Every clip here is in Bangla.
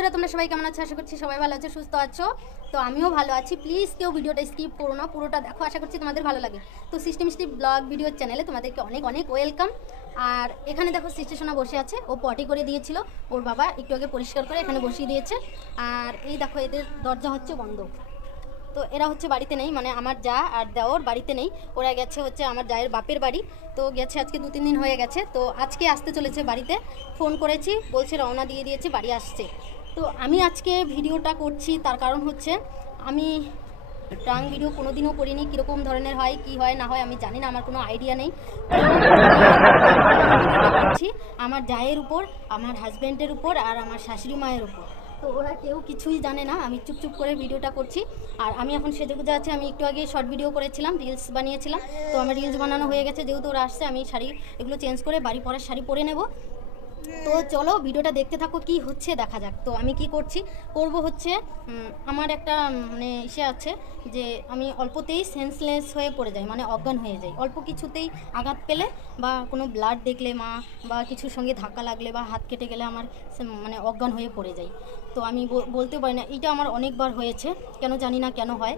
বন্ধুরা তোমরা সবাই কেমন আছো? আশা করছি সবাই ভালো আছো, সুস্থ আছো। তো আমিও ভালো আছি। প্লিজ কেউ ভিডিওটা স্কিপ করো না, পুরোটা দেখো, আশা করছি তোমাদের ভালো লাগে। তো সৃষ্টি মিষ্টি ব্লগ ভিডিও চ্যানেলে তোমাদেরকে অনেক অনেক ওয়েলকাম। আর এখানে দেখো সৃষ্টি সোনা বসে আছে, ও পটি করে দিয়েছিল, ওর বাবা একটু আগে পরিষ্কার করে এখানে বসিয়ে দিয়েছে। আর এই দেখো এদের দরজা হচ্ছে বন্ধ। তো এরা হচ্ছে বাড়িতে নেই, মানে আমার যা আর দেওর বাড়িতে নেই, ওরা গেছে হচ্ছে আমার জায়ের বাপের বাড়ি। তো গেছে আজকে 2-3 দিন হয়ে গেছে, তো আজকে আসতে চলেছে বাড়িতে। ফোন করেছি, বলছে রওনা দিয়ে দিয়েছে, বাড়ি আসছে। তো আমি আজকে ভিডিওটা করছি তার কারণ হচ্ছে আমি প্রাং ভিডিও কোনোদিনও করিনি, কীরকম ধরনের হয় কি হয় না হয় আমি জানি না, আমার কোনো আইডিয়া নেই। ভিডিওটা করছি আমার জায়ের উপর, আমার হাজব্যান্ডের উপর আর আমার শাশুড়ি মায়ের উপর। তো ওরা কেউ কিছুই জানে না, আমি চুপচুপ করে ভিডিওটা করছি। আর আমি এখন সেজেগুজে আছে, আমি একটু আগে শর্ট ভিডিও করেছিলাম, রিলস বানিয়েছিলাম। তো আমার রিলস বানানো হয়ে গেছে, যেহেতু ওরা আসছে আমি শাড়ি এগুলো চেঞ্জ করে বাড়ি পরার শাড়ি পরে নেব। তো চলো ভিডিওটা দেখতে থাকো, কি হচ্ছে দেখা যাক। তো আমি কি করব হচ্ছে আমার একটা মানে ইসে আছে যে আমি অল্পতেই সেন্সলেস হয়ে পড়ে যাই, মানে অজ্ঞান হয়ে যাই অল্প কিছুতেই। আঘাত পেলে বা কোনো ব্লাড দেখলে বা কিছুর সঙ্গে ধাক্কা লাগলে বা হাত কেটে গেলে আমার মানে অজ্ঞান হয়ে পড়ে যাই। তো আমি বলতে পারি না, এটা আমার অনেকবার হয়েছে, কেন জানি না কেন হয়।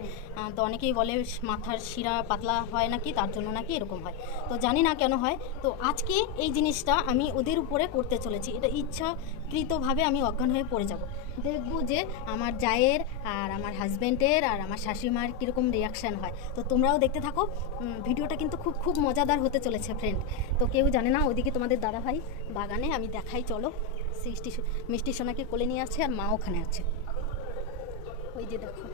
তো অনেকেই বলে মাথার শিরা পাতলা হয় নাকি, তার জন্য নাকি এরকম হয়। তো জানি না কেন হয়। তো আজকে এই জিনিসটা আমি ওদের উপরে করতে চলেছি, এটা ইচ্ছাকৃতভাবে আমি অজ্ঞান হয়ে পড়ে যাব। দেখবো যে আমার জায়ের আর আমার হাজব্যান্ডের আর আমার শাশুড়িমার কীরকম রিয়াকশান হয়। তো তোমরাও দেখতে থাকো, ভিডিওটা কিন্তু খুব খুব মজাদার হতে চলেছে ফ্রেন্ড। তো কেউ জানে না, ওইদিকে তোমাদের দাদাভাই বাগানে, আমি দেখাই চলো। মিষ্টি সোনাকে কোলে নিয়ে আছে আর মা ওখানে আছে, ওই যে দেখো,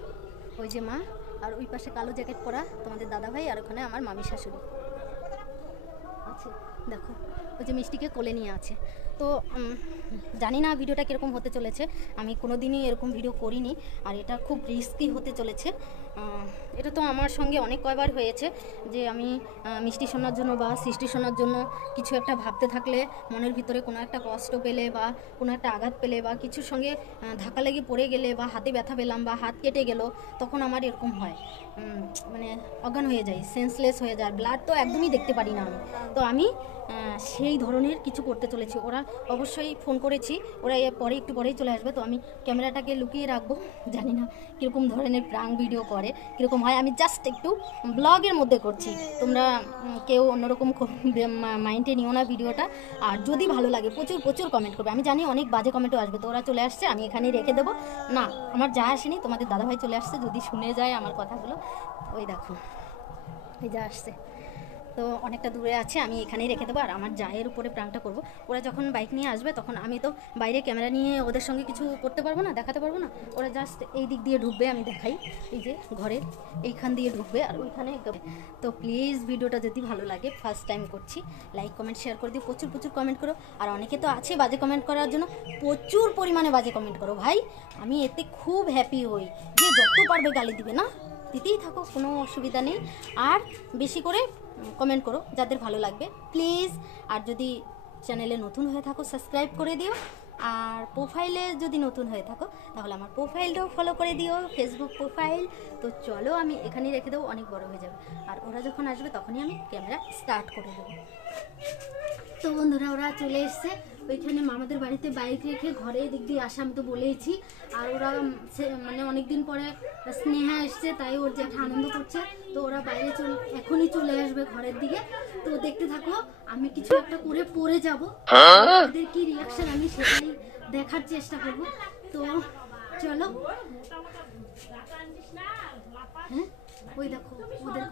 ওই যে মা, আর ওই পাশে কালো জ্যাকেট পরা তোমাদের দাদাভাই, আর ওখানে আমার মামি শাশুড়ি আছে, দেখো ওই যে মিষ্টিকে কোলে নিয়ে আছে। তো জানি না ভিডিওটা কীরকম হতে চলেছে, আমি কোনো দিনই এরকম ভিডিও করিনি, আর এটা খুব রিস্কি হতে চলেছে। এটা তো আমার সঙ্গে অনেক কয়বার হয়েছে যে আমি মিষ্টি শোনার জন্য বা সৃষ্টি শোনার জন্য কিছু একটা ভাবতে থাকলে, মনের ভিতরে কোনো একটা কষ্ট পেলে বা কোনো একটা আঘাত পেলে বা কিছুর সঙ্গে ধাক্কা লেগে পড়ে গেলে বা হাতে ব্যথা পেলাম বা হাত কেটে গেল, তখন আমার এরকম হয়, মানে অজ্ঞান হয়ে যায়, সেন্সলেস হয়ে যায়, ব্লাড তো একদমই দেখতে পারি না আমি। তো আমি সেই ধরনের কিছু করতে চলেছি। ওরা অবশ্যই ফোন করেছি, ওরা পরে একটু পরেই চলে আসবে। তো আমি ক্যামেরাটাকে লুকিয়ে রাখবো, জানি না কীরকম ধরনের প্রাং ভিডিও করে, কীরকম হয়। আমি জাস্ট একটু ব্লগের মধ্যে করছি, তোমরা কেউ অন্যরকম মাইন্ডে নিও না ভিডিওটা। আর যদি ভালো লাগে প্রচুর প্রচুর কমেন্ট করবে, আমি জানি অনেক বাজে কমেন্টও আসবে। তো ওরা চলে আসছে, আমি এখানেই রেখে দেবো। না, আমার যা আসেনি, তোমাদের দাদাভাই চলে আসছে, যদি শুনে যায় আমার কথাগুলো। ওই দেখো, এই যা আসছে, তো অনেকটা দূরে আছে, আমি এখানেই রেখে দেবো। আর আমার জায়ের উপরে প্রাংটা করব। ওরা যখন বাইক নিয়ে আসবে তখন আমি তো বাইরে ক্যামেরা নিয়ে ওদের সঙ্গে কিছু করতে পারবো না, দেখাতে পারবো না। ওরা জাস্ট এই দিক দিয়ে ঢুকবে, আমি দেখাই, এই যে ঘরের এইখান দিয়ে ঢুকবে আর ওইখানে। তো প্লিজ ভিডিওটা যদি ভালো লাগে, ফার্স্ট টাইম করছি, লাইক কমেন্ট শেয়ার করে দিও, প্রচুর প্রচুর কমেন্ট করো। আর অনেকে তো আছে বাজে কমেন্ট করার জন্য, প্রচুর পরিমাণে বাজে কমেন্ট করো ভাই, আমি এতে খুব হ্যাপি হই। যে যত পারবে গালি দিবে না, দিতেই থাকো, কোনো অসুবিধা নেই। আর বেশি করে কমেন্ট করো যাদের ভালো লাগবে প্লিজ। আর যদি চ্যানেলে নতুন হয়ে থাকো সাবস্ক্রাইব করে দিও। আর প্রোফাইলে যদি নতুন হয়ে থাকো তাহলে আমার প্রোফাইলটাও ফলো করে দিও, ফেসবুক প্রোফাইল। তো চলো আমি এখানেই রেখে দেবো, অনেক বড় হয়ে যাবে। আর ওরা যখন আসবে তখনই আমি ক্যামেরা স্টার্ট করে দেবো। তো বন্ধুরা ওরা চলে এসছে, ওইখানে মামাদের বাড়িতে বাইক রেখে ঘরে দিক দিয়ে আসা, আমি তো বলেইছি। আর ওরা মানে অনেকদিন পরে স্নেহা এসছে, তাই ওর যে একটা আনন্দ করছে। তো ওরা বাইরে এখনই চলে আসবে ঘরের দিকে। তো দেখতে থাকো, আমি কিছু একটা করে পড়ে যাব, ওদের কি রিয়াকশন আমি সেটাই দেখার চেষ্টা করব। তো চলো, হ্যাঁ ওই দেখো ওদের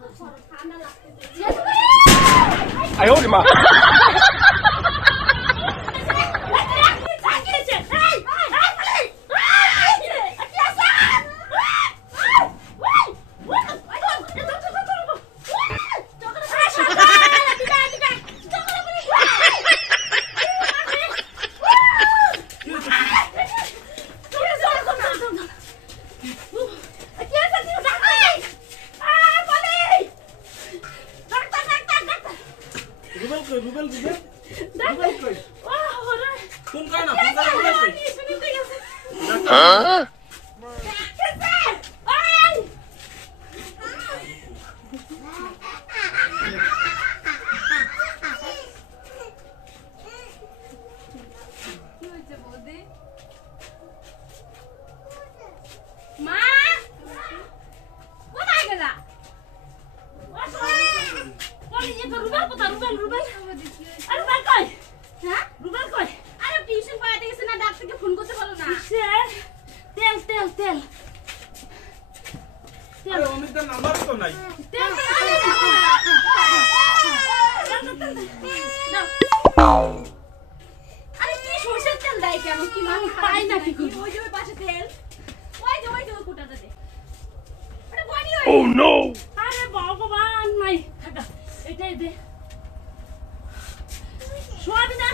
তো রুবেল কোথায়? রুবেল আরে রুবেল কই? হ্যাঁ রুবেল কই? আরে টিউশন পড়াতে গেছে না, ডাক্তারকে ফোন করতে বলো না। তেল আরে অমিতার নাম্বার তো নাই। আরে কি সরষের তেল দেয় কেন? কি আমি পাই না কি কি ওই যে ওই পাশে তেল, ওই যে ওই কোটাটা দে। আরে বডি ওই Oh no! আরে ভগবান নাই থাকা এটাই দে সোয়াবিনা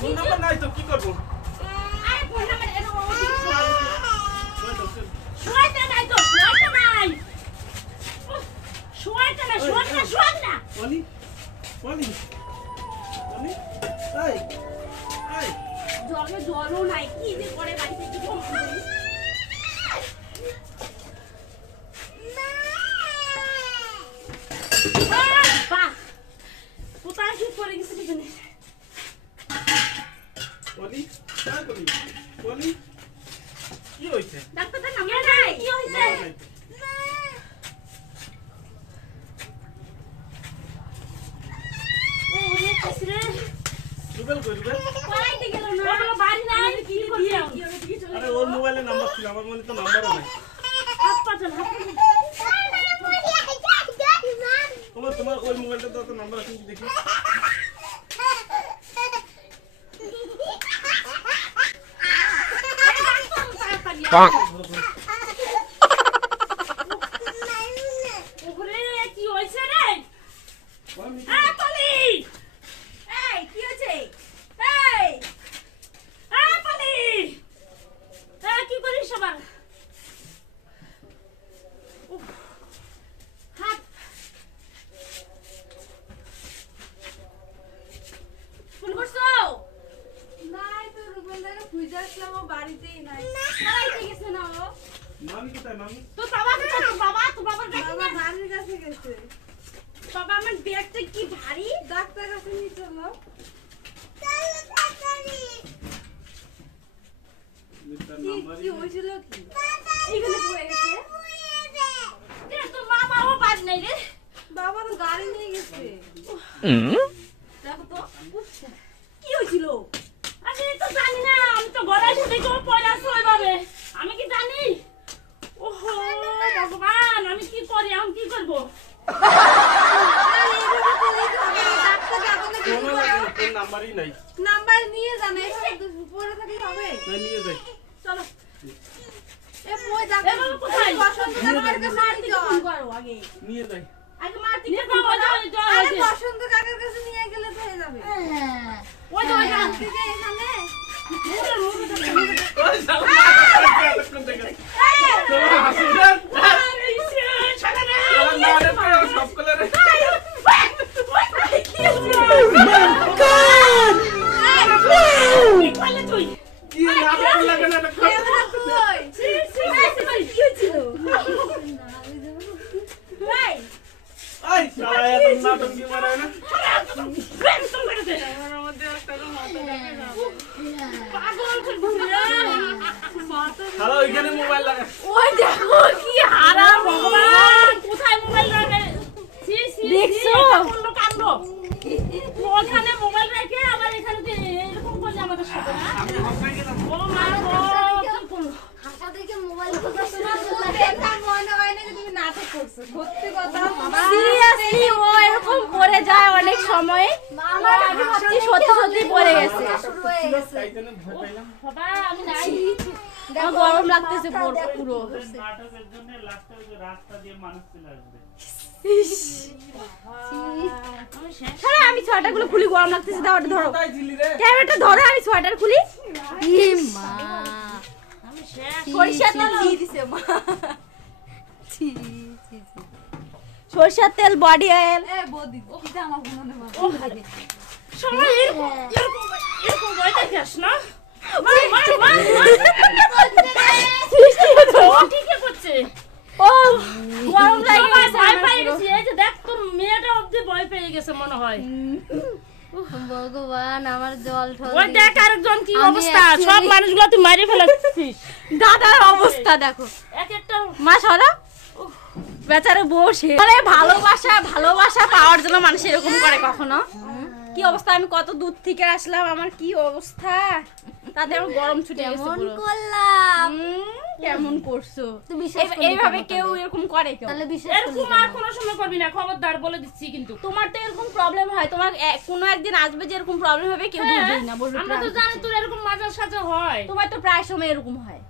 ফোন নাম্বার নাই তো কি করব? আরে ফোন নাম্বার এর ওই সোয়াবিনা নাই তো সোয়াবিনা বলি এই এই জলও নাই কি যে করে বাড়িতে কি বাহ কোথায় কি করে গেছে কি জানিস বলি কি হইছে? ডাক্তারটার নাম্বার নাই। কি হইছে ওরে কসরে রুবেল কই রুবেল? পড়াইতে গেল না। ওগুলো বাড়ি নাই কি করছিস আরে ওর মোবাইলে নাম্বার ছিল, আমার মনে তো নাম্বারও নাই। হাত পাতল তোমার ওই মোবাইলটা তো নাম্বার আছে কি দেখি? ওরে কি হইছে রে পালি এই কি হয়েছে? পালি কি করিস সবার হাত ফোন করছো? নাই তো রুবেলদাকে খুঁজে আসলাম, ও বাড়িতেই নাই। পড়াইতে গেছে না ও। মামি কোথায় মামি? তোর বাবার বাবা ধানের কাছে গেছে, বাবা আমার ব্যাগটা কি ভারী। ডাক্তার কাছে নিয়ে চলো। তার কি নাম্বারই কি হয়েছিল কি? এইখানে পড়ে গেছে। তোর মামাও বাদ নাই রে বাবা তো গাড়ি নিয়ে গেছে। দেখো তো কি হয়েছিল? আমি তো জানি না আমি তো গলায় সাথে কেউ পড়ে আসো ওইভাবে আমি কি জানি ওহো ভগবান আমি কি করি এখন কি করবো ফোন নাম্বারই নাই। নাম্বার নিয়ে যান, এখানে তো পড়ে থাকলে হবে। তাই নিয়ে যাই। চলো এ বই ডাক্তার বাবা কোথায়? বসন্ত কাকার কাছে নিয়ে যাও। ফোন করো আগে। নিয়ে যাই। আগে মারতে নিয়ে যাও আরে বসন্ত কাকার কাছে নিয়ে গেলে তো হয়ে যাবে। ওই যে ঠিক আছে, এখানে ওই শালা এতক্ষণ থেকে। তোমরা হাসি না? শালা না রে সব কলে রে। তুই কি নাটক লাগে না কই? এই শালা এত নাটক কি মারায় না? শালা ওইখানে মোবাইল লাগা। ওই দেখো কি হারাম ভগবান কোথায় মোবাইল রাখে দেখছো কোন কাণ্ড ওখানে মোবাইল রেখে আবার এখানে এরকম করলে আমাদের সাথে না আমি হসাই গেলাম। ও মা গো কি করলো হাসা দেখে মোবাইল কোথায় দেখা মনে হয় না যে তুমি নাটক করছো। সত্যি কথা সিরিয়াসলি ও এরকম করে যায় অনেক সময়। আমার আমি ভাবছি সত্যি সত্যি পড়ে গেছে। তাই জন্য ভয় পাইলাম। বাবা আমি নাই আমার গরম লাগতেছে পুরো। নাটকের জন্য লাস্টে ওই যে রাস্তা দিয়ে মানুষ চলে আসবে। আমি শেষ হ্যাঁ আমি সোয়েটারগুলো খুলি, গরম লাগতেছে। দাও ওটা ধরো, কোথায় ছিলি রে? ক্যামেরাটা ধরো, আমি সোয়েটার খুলি। ই মা আমি শেষ সরিষার তেল দিয়ে দিছে মা। সরিষার তেল, বডি অয়েল। এ বৌদি কিটা আমার মনে হয় সবাই এরকম বইতে যাস না ঠিকই করছে ও গরম লাগে ভয় পেয়ে গেছি এই যে দেখ তোর মেয়েটা অব্দি ভয় পেয়ে গেছে মনে হয় ভগবান আমার জল ঠল ওই দেখ আরেকজন কি অবস্থা, সব মানুষগুলো তুই মারি ফেলাচ্ছিস। দাদার অবস্থা দেখো, এক একটা মা সরা বেচারে বসে মানে ভালোবাসা পাওয়ার জন্য মানুষ এরকম করে কখনো। কি অবস্থা, আমি কত দূর থেকে আসলাম, আমার কি অবস্থা, তাতে আমার গরম ছুটে গেছে কেমন পুরো। করলাম কেমন করছো, তুই বিশ্বাস করলি এইভাবে কেন কেউ তাহলে? এরকম করে কেউ? তাহলে বিশ্বাস করলি এরকম কেন? আর কোনো সময় করবি না, খবরদার বলে দিচ্ছি কিন্তু। তোমার তো এরকম প্রবলেম হয়, তোমার কোনো একদিন আসবে যে এরকম প্রবলেম হবে, কেউ বুঝবেই না, বলবে আমরা তো prank জানি হচ্ছে। তোর এরকম মাঝার সাথে হয়, তোমার তো প্রায় সময় এরকম হয়,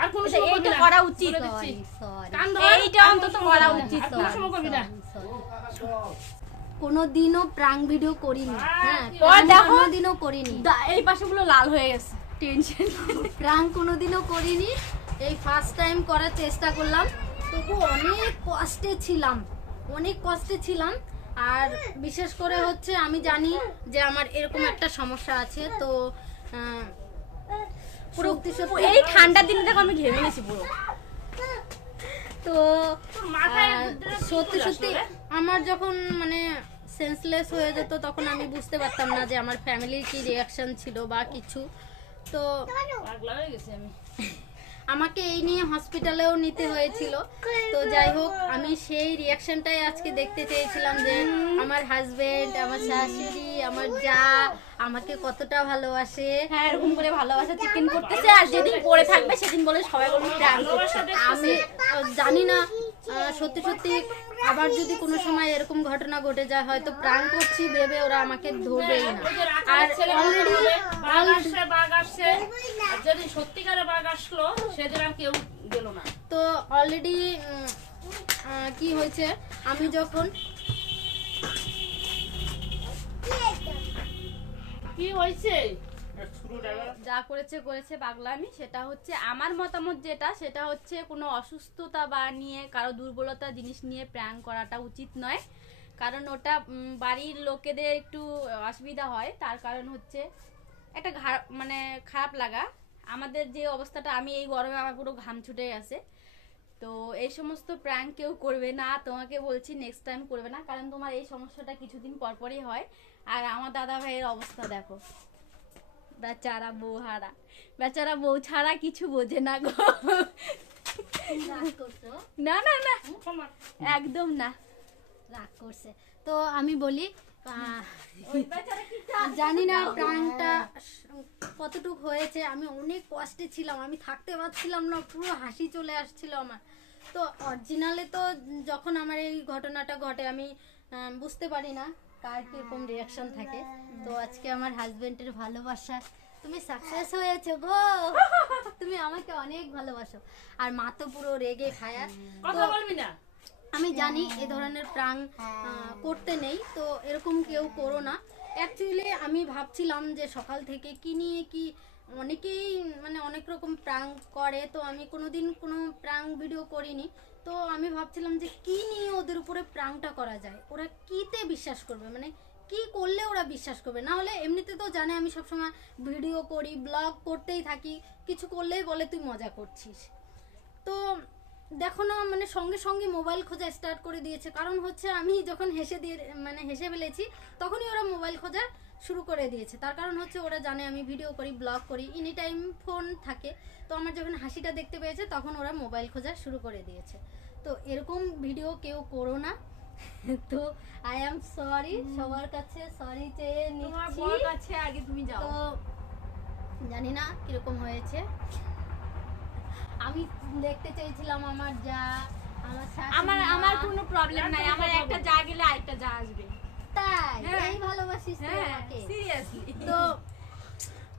আর কোনো এটা সময় করবি এইটা না, করা উচিত, বলে দিচ্ছি। Sorry, কান ধর, এইটা আর অন্তত কোনো করা সময় উচিত আর কোনো সময় করবি না। কোনোদিনও প্রাঙ্ক ভিডিও করিনি, হ্যাঁ ওই দেখো। কোনোদিনও করিনি, এই পাশেগুলো লাল হয়ে গেছে টেনশন। প্রাঙ্ক কোনোদিনও করিনি, এই ফার্স্ট টাইম করার চেষ্টা করলাম। তবু অনেক কষ্টে ছিলাম। আর বিশেষ করে হচ্ছে আমি জানি যে আমার এরকম একটা সমস্যা আছে, তো সত্যি সত্যি এই ঠান্ডার দিনে দেখো আমি ঘেমে গেছি পুরো। তো তোর মাথায় আর বুদ্ধিটা কি সত্যি করে সত্যি আসলো রে? আমার যখন মানে সেন্সলেস হয়ে যেত তখন আমি বুঝতে পারতাম না যে আমার ফ্যামিলির কি রিয়াকশন ছিল বা কিছু। তো পাগলা হয়ে গেছি আমি। আমাকে এই নিয়ে হসপিটালেও নিতে হয়েছিল। তো যাই হোক, আমি সেই রিয়াকশনটাই আজকে দেখতে চেয়েছিলাম যে আমার হাজবেন্ড, আমার শাশুড়ি, আমার যা আমাকে কতটা ভালোবাসে। হ্যাঁ, এরকম করে ভালোবাসা চিকেন করতেছে, আর যেদিন পড়ে থাকবে সেদিন বলে সবাই বলবে প্র্যাঙ্ক করছে। আমি জানি না সত্যি সত্যি আবার যদি কোনো সময় এরকম ঘটনা ঘটে যায়, হয়তো প্রাণ করছি ভেবে ওরা আমাকে ধরবেই না। ওই যে রাখালের ছেলে already বলে, বাঘ আসছে, আর যেদিন সত্যিকারে বাঘ আসলো সেদিন আর কেউ গেল না। তো অলরেডি কি হয়েছে, আমি যখন কি হয়েছে? যা করেছে পাগলামি, সেটা হচ্ছে আমার মতামত যেটা, সেটা হচ্ছে কোনো অসুস্থতা বা নিয়ে কারো দুর্বলতা জিনিস নিয়ে প্র্যাঙ্ক করাটা উচিত নয়। কারণ ওটা বাড়ির লোকেদের একটু অসুবিধা হয়, তার কারণ হচ্ছে একটা মানে খারাপ লাগা। আমাদের যে অবস্থাটা, আমি এই গরমে আমার পুরো ঘাম ছুটে গেছে। তো এই সমস্ত প্র্যাঙ্ক কেউ করবে না, তোমাকে বলছি নেক্সট টাইম করবে না, কারণ তোমার এই সমস্যাটা কিছুদিন পরপরই হয়। আর আমার দাদা ভাইয়ের অবস্থা দেখো, বেচারা বউ ছাড়া কিছু বোঝে না গো। না না না, একদম না, রাগ করছে। তো আমি বলি জানি না প্রাণটা কতটুকু হয়েছে, আমি অনেক কষ্টে ছিলাম, আমি থাকতে পারছিলাম না, পুরো হাসি চলে আসছিল আমার। তো অরিজিনালে তো যখন আমার এই ঘটনাটা ঘটে আমি বুঝতে পারি না কার কিরকম রিয়াকশন থাকে। তো আজকে আমার হাজবেন্ডের ভালোবাসা তুমি সাকসেস হয়েছো গো, তুমি আমাকে অনেক ভালোবাসো। আর মা তো পুরো রেগে খায়া। কথা বলবি না। আমি জানি এ ধরনের প্রাঙ্ক করতে নেই, তো এরকম কেউ করো না। অ্যাকচুয়ালি আমি ভাবছিলাম যে সকাল থেকে কি নিয়ে কি অনেকেই মানে অনেক রকম প্রাঙ্ক করে, তো আমি কোনোদিন কোনো প্রাঙ্ক ভিডিও করিনি। তো আমি ভাবছিলাম যে কি নিয়ে ওদের উপরে প্রাঙ্কটা করা যায়, ওরা কিতে বিশ্বাস করবে, মানে কি করলে ওরা বিশ্বাস করবে। না হলে এমনিতে তো জানে আমি সবসময় ভিডিও করি, ব্লগ করতেই থাকি, কিছু করলেই বলে তুই মজা করছিস। তো দেখো না, মানে সঙ্গে সঙ্গে মোবাইল খোঁজা স্টার্ট করে দিয়েছে। কারণ হচ্ছে আমি যখন হেসে ফেলেছি তখনই ওরা মোবাইল খোঁজা শুরু করে দিয়েছে। তার কারণ হচ্ছে ওরা জানে আমি ভিডিও করি, ব্লগ করি, এনি টাইম ফোন থাকে। তো আমার যখন হাসিটা দেখতে পেয়েছে তখন ওরা মোবাইল খোঁজা শুরু করে দিয়েছে। তো এরকম ভিডিও কেউ করো না। তো আই অ্যাম সরি, সবার কাছে সরি চেয়ে তোমার নিচ্ছি। বর কাছে আগে তুমি যাও। তো জানি না কিরকম হয়েছে, আমি দেখতে চেয়েছিলাম আমার যা আমার শাশুড়ি আমার মা। কোনো প্রবলেম নাই, আমার একটা যা গেলে আরেকটা যা আসবে। তাই হ্যাঁ। এই ভালোবাসিস তুই হ্যাঁ, আমাকে। সিরিয়াসলি। তো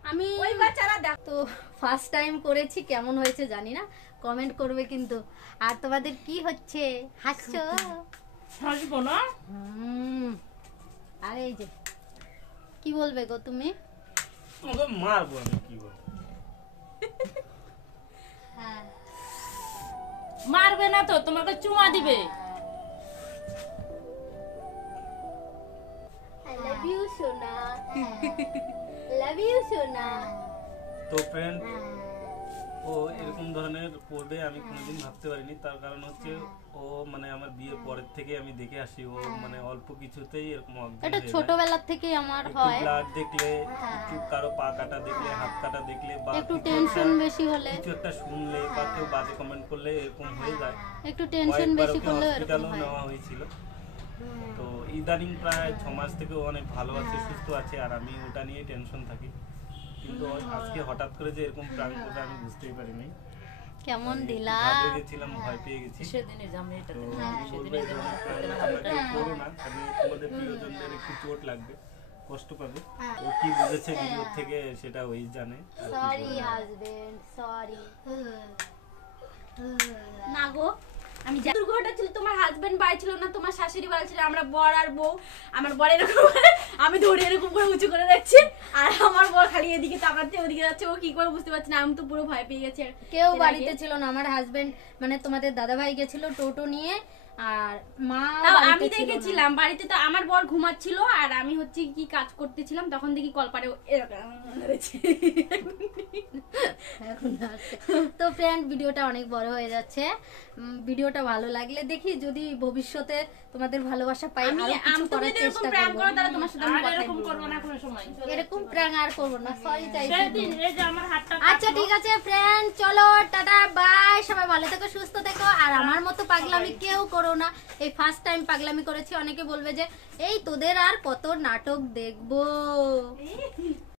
আমি ওই বাচ্চারা তো ফার্স্ট টাইম করেছি, কেমন হয়েছে জানি না, কমেন্ট করবে কিন্তু। আর তোমাদের কি হচ্ছে, হাসছো? হাসবো না। আর এই যে কি বলবে গো তুমি? তোমাকে মারবো আমি, কি বলবো? হ্যাঁ, মারবে না তো, তোমাকে চুমা দিবে। আই লাভ ইউ সোনা, লাভ ইউ সোনা। তো ফ্রেন্ড, ও ও এরকম ধরনের করবে আমি কোনোদিন ভাবতে পারিনি। তার কারণ হচ্ছে ও মানে আমার বিয়ের পরের থেকে আমি দেখে আসি ও মানে অল্প কিছুতেই এরকম অজ্ঞান এটা হয়ে যায়। ছোটবেলার থেকেই আমার একটু হয়, ব্লাড দেখলে, একটু কারো পা কাটা দেখলে, হাত কাটা দেখলে বা একটু কিছু টেনশন একটা- বেশি হলে, কিছু একটা শুনলে বা কেউ বাজে কমেন্ট করলে এরকম হয়ে যায়। একটু টেনশন কয়েকবার বেশি ওকে করলেও এরকম হসপিটালও হয়। নেওয়া হয়েছিল। তো ইদানিং প্রায় 6 মাস থেকে ও অনেক ভালো আছে, সুস্থ আছে, আর আমি ওটা নিয়ে টেনশন থাকি। কিন্তু আজকে হঠাৎ করে যে এরকম প্রাণ করবে আমি বুঝতেই পারিনি। কেমন আমি দিলা? ঘাবড়ে গেছিলাম, ভয় পেয়ে গেছি। সেদিনের জামাইটা তো আমি বলবো এই ধরনের প্রাণ তোমরা করো না, কারণ তোমাদের প্রিয়জনদের একটু চোট লাগবে, কষ্ট পাবে। ও কি বুঝেছে ভিডিও থেকে সেটা ওই জানে। আর কি সরি বলবো। Husband, sorry. না গো, আমি দুর্ঘটনা ছিল, তোমার হাজবেন্ড বাড়ি ছিল না, তোমার শাশুড়ি বাড়ি ছিল, আমরা বর আর বউ, আমার বর এরকম করে আমি ধরে এরকম করে উঁচু করে রাখছি, আর আমার বর খালি এদিকে তাকাচ্ছে ওদিকে যাচ্ছে, ও কি করে বুঝতে পারছি না, আমি তো পুরো ভয় পেয়ে গেছি। কেউ এর আগে। বাড়িতে ছিল না, আমার হাজবেন্ড মানে তোমাদের দাদা ভাই গেছিল টোটো নিয়ে, আর মা তাও বাড়িতে আমি ছিল না। দেখেছিলাম বাড়িতে, তো আমার বর ঘুমাচ্ছিল আর আমি হচ্ছে কি কাজ করতেছিলাম, তখন দেখি কলপারে এরকম রয়েছে। এখন আসছে। তো ফ্রেন্ড, ভিডিওটা অনেক বড় হয়ে যাচ্ছে। ভিডিওটা ভালো লাগলে দেখি যদি ভবিষ্যতে তোমাদের ভালোবাসা পাই আমি আরো কিছু আমি তুমি করার যদি এরকম চেষ্টা প্র্যাঙ্ক করব। করো তাহলে তোমার সাথে আমি আর কথাই এরকম বলবো করবো না। না কোনো সময়। এরকম প্র্যাঙ্ক আর করব না, সরি চাইছি। সেদিন এই যে আমার হাতটা আচ্ছা ঠিক আছে ফ্রেন্ড, চলো টাটা বাই, সবাই ভালো থেকো, সুস্থ থেকো। আর আমার মতো পাগলামি কেউ করো না, এই ফার্স্ট টাইম পাগলামি করেছি। অনেকে বলবে যে এই তোদের আর কত নাটক দেখবো।